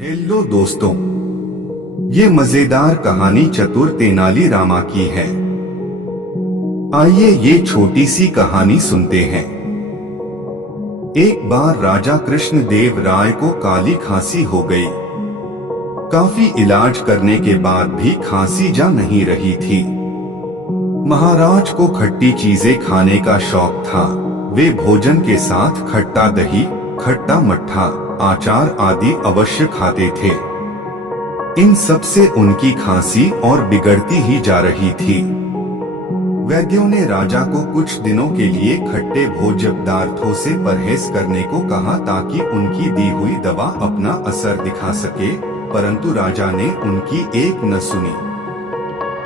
Hello दोस्तों, ये मजेदार कहानी चतुर तेनालीरामा की है। आइए ये छोटी सी कहानी सुनते हैं। एक बार राजा कृष्णदेव राय को काली खांसी हो गई। काफी इलाज करने के बाद भी खांसी जा नहीं रही थी। महाराज को खट्टी चीजें खाने का शौक था। वे भोजन के साथ खट्टा दही, खट्टा मट्ठा, अचार आदि अवश्य खाते थे। इन सब से उनकी खांसी और बिगड़ती ही जा रही थी। वैद्यों ने राजा को कुछ दिनों के लिए खट्टे भोज्य पदार्थों से परहेज करने को कहा ताकि उनकी दी हुई दवा अपना असर दिखा सके, परंतु राजा ने उनकी एक न सुनी।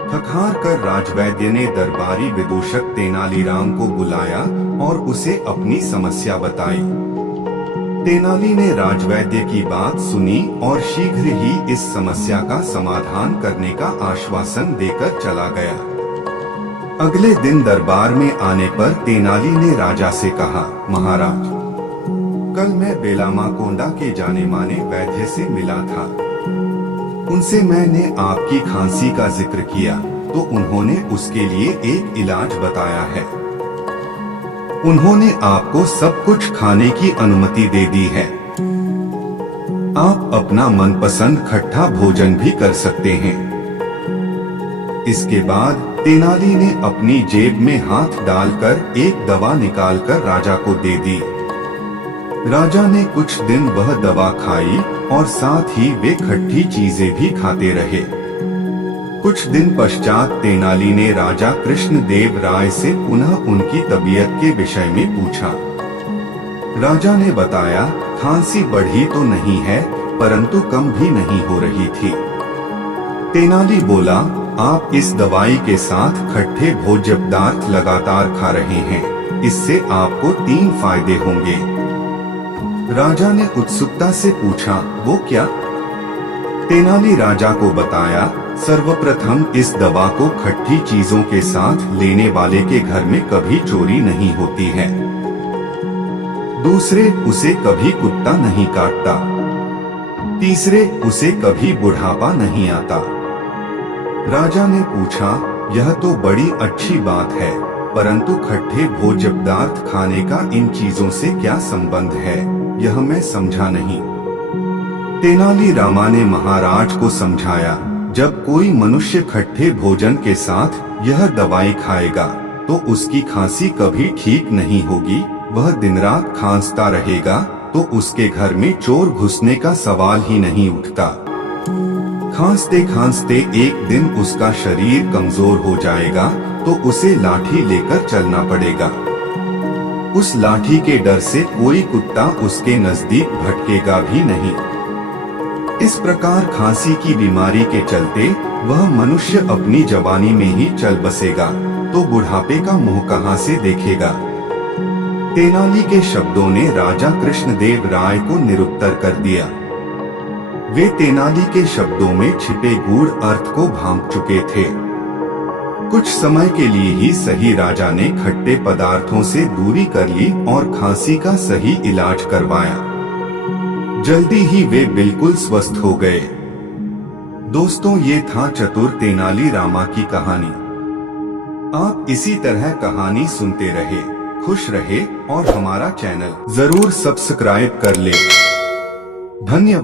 खखार कर राजवैद्य ने दरबारी विदूषक तेनालीराम को बुलाया और उसे अपनी समस्या बताई। तेनाली ने राजवैद्य की बात सुनी और शीघ्र ही इस समस्या का समाधान करने का आश्वासन देकर चला गया। अगले दिन दरबार में आने पर तेनाली ने राजा से कहा, महाराज, कल मैं बेलामाकोंडा के जाने माने वैद्य से मिला था। उनसे मैंने आपकी खांसी का जिक्र किया तो उन्होंने उसके लिए एक इलाज बताया है। उन्होंने आपको सब कुछ खाने की अनुमति दे दी है। आप अपना मनपसंद खट्टा भोजन भी कर सकते हैं। इसके बाद तेनाली ने अपनी जेब में हाथ डालकर एक दवा निकालकर राजा को दे दी। राजा ने कुछ दिन वह दवा खाई और साथ ही वे खट्टी चीजें भी खाते रहे। कुछ दिन पश्चात तेनाली ने राजा कृष्णदेव राय से पुनः उनकी तबीयत के विषय में पूछा। राजा ने बताया, खांसी बढ़ी तो नहीं है, परंतु कम भी नहीं हो रही थी। तेनाली बोला, आप इस दवाई के साथ खट्टे भोज्य पदार्थ लगातार खा रहे हैं, इससे आपको 3 फायदे होंगे। राजा ने उत्सुकता से पूछा, वो क्या? तेनाली राजा को बताया, सर्वप्रथम इस दवा को खट्टी चीजों के साथ लेने वाले के घर में कभी चोरी नहीं होती है। दूसरे, उसे कभी कुत्ता नहीं काटता। तीसरे, उसे कभी बुढ़ापा नहीं आता। राजा ने पूछा, यह तो बड़ी अच्छी बात है, परंतु खट्टे भोज्य पदार्थ खाने का इन चीजों से क्या संबंध है, यह मैं समझा नहीं। तेनालीरामा ने महाराज को समझाया, जब कोई मनुष्य खट्टे भोजन के साथ यह दवाई खाएगा तो उसकी खांसी कभी ठीक नहीं होगी। वह दिन रात खांसता रहेगा तो उसके घर में चोर घुसने का सवाल ही नहीं उठता। खांसते खांसते एक दिन उसका शरीर कमजोर हो जाएगा तो उसे लाठी लेकर चलना पड़ेगा। उस लाठी के डर से कोई कुत्ता उसके नजदीक भटकेगा भी नहीं। इस प्रकार खांसी की बीमारी के चलते वह मनुष्य अपनी जवानी में ही चल बसेगा तो बुढ़ापे का मुंह कहां से देखेगा। तेनाली के शब्दों ने राजा कृष्णदेव राय को निरुत्तर कर दिया। वे तेनाली के शब्दों में छिपे गूढ़ अर्थ को भांप चुके थे। कुछ समय के लिए ही सही राजा ने खट्टे पदार्थों से दूरी कर ली और खांसी का सही इलाज करवाया। जल्दी ही वे बिल्कुल स्वस्थ हो गए। दोस्तों, ये था चतुर तेनालीरामा की कहानी। आप इसी तरह कहानी सुनते रहे, खुश रहे और हमारा चैनल जरूर सब्सक्राइब कर ले। धन्यवाद।